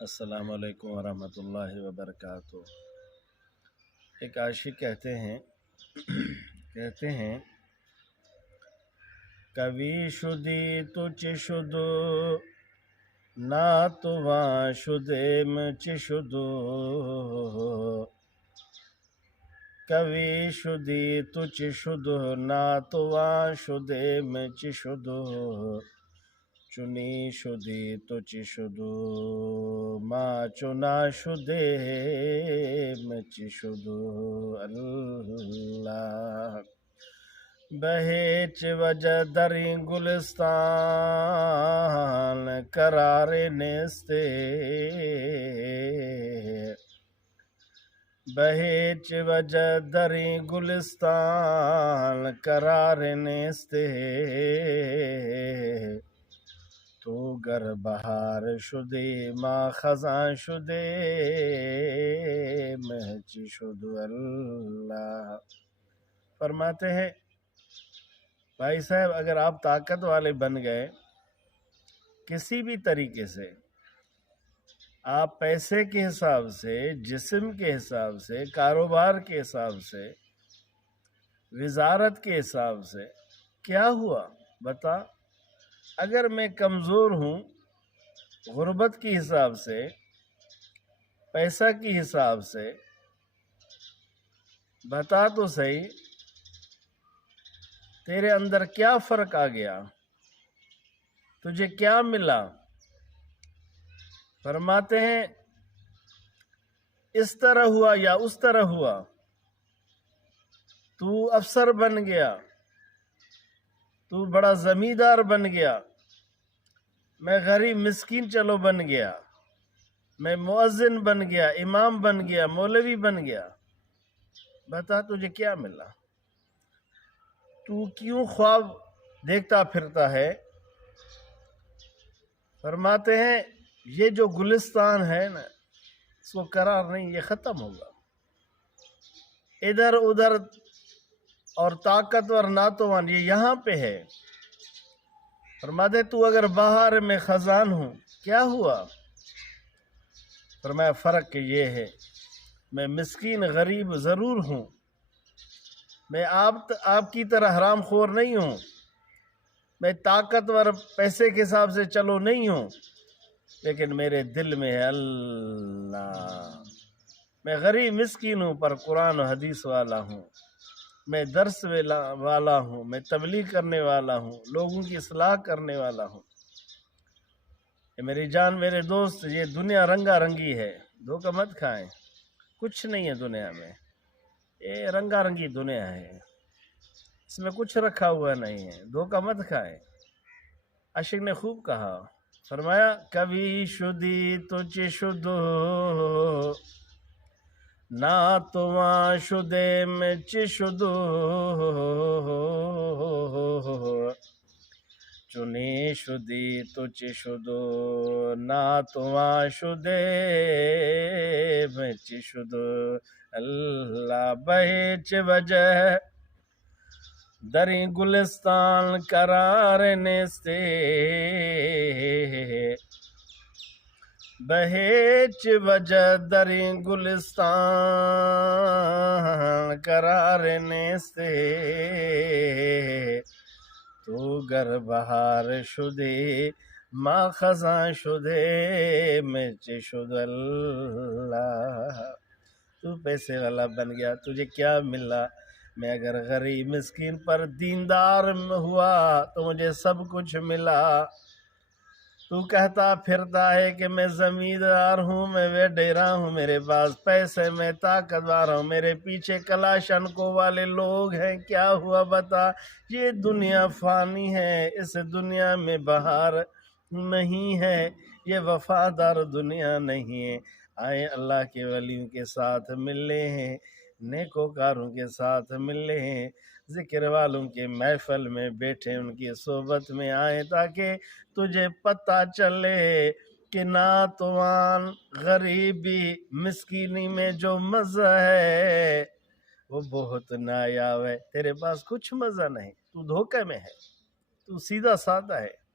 السلام علیکم ورحمۃ اللہ وبرکاتہ۔ ایک عاشق کہتے ہیں کبھی شدی تچ شدو نہ تو وہاں شدے مچ شدو، کبھی شدی تچ شدو نہ تو وہاں شدے مچ شدو، چنی شدی تچ شدو ما چنا شدے مچ شدو۔ اللہ بہیچ وجہ دری گلستان قرار نیستے، بہیچ وجہ دری گلستان قرار نیستے، تو گر بہار شدی ما خزاں شدے مچ شدو۔ اللہ فرماتے ہیں بھائی صاحب، اگر آپ طاقت والے بن گئے کسی بھی طریقے سے، آپ پیسے کے حساب سے، جسم کے حساب سے، کاروبار کے حساب سے، وزارت کے حساب سے، کیا ہوا بتا؟ اگر میں کمزور ہوں غربت کے حساب سے، پیسہ کے حساب سے، بتا تو صحیح تیرے اندر کیا فرق آ گیا؟ تجھے کیا ملا؟ فرماتے ہیں اس طرح ہوا یا اس طرح ہوا، تو افسر بن گیا، تو بڑا زمیندار بن گیا، میں غریب مسکین چلو بن گیا، میں مؤذن بن گیا، امام بن گیا، مولوی بن گیا، بتا تجھے کیا ملا؟ تو کیوں خواب دیکھتا پھرتا ہے؟ فرماتے ہیں یہ جو گلستان ہے نا، اس کو قرار نہیں، یہ ختم ہوگا۔ ادھر ادھر اور طاقتور ناتوان یہ یہاں پہ ہے۔ فرماتے تو اگر بہار میں خزان ہوں کیا ہوا؟ فرمایا فرق یہ ہے میں مسکین غریب ضرور ہوں، میں آپ کی طرح حرام خور نہیں ہوں، میں طاقتور پیسے کے حساب سے چلو نہیں ہوں، لیکن میرے دل میں ہے اللہ۔ میں غریب مسکین ہوں پر قرآن و حدیث والا ہوں، میں درس والا ہوں، میں تبلیغ کرنے والا ہوں، لوگوں کی اصلاح کرنے والا ہوں۔ میری جان میرے دوست، یہ دنیا رنگا رنگی ہے، دھوکہ مت کھائیں، کچھ نہیں ہے دنیا میں، یہ رنگا رنگی دنیا ہے، اس میں کچھ رکھا ہوا نہیں ہے، دھوکہ مت کھائیں۔ عاشق نے خوب کہا، فرمایا کبھی شدی تچ شدو نہ تو وہاں شدے مچ شدو، چنی شدی تچ شدو نہ تو وہاں شدے مچ شدو۔ اللہ بہیچ وجہ دری گلستان قرار نیستے، بہیچ وجہ دری گلستان قرار نیستے، تو گر بہار شدی ما خزاں شدے مچ شدو۔ اللہ تو پیسے والا بن گیا، تجھے کیا ملا؟ میں اگر غریب مسکین پر دیندار ہوا تو مجھے سب کچھ ملا۔ تو کہتا پھرتا ہے کہ میں زمیندار ہوں، میں وڈیرا ہوں، میرے پاس پیسے، میں طاقتور ہوں، میرے پیچھے کلاشنکو والے لوگ ہیں، کیا ہوا بتا؟ یہ دنیا فانی ہے، اس دنیا میں بہار نہیں ہے، یہ وفادار دنیا نہیں ہے۔ آئے اللہ کے ولیوں کے ساتھ ملے ہیں، نیکوکاروں کے ساتھ ملے ہیں، ذکر والوں کے محفل میں بیٹھے ان کی صحبت میں آئے، تاکہ تجھے پتہ چلے کہ ناتوان غریبی مسکینی میں جو مزہ ہے وہ بہت نایاب ہے۔ تیرے پاس کچھ مزہ نہیں، تو دھوکے میں ہے، تو سیدھا سادہ ہے۔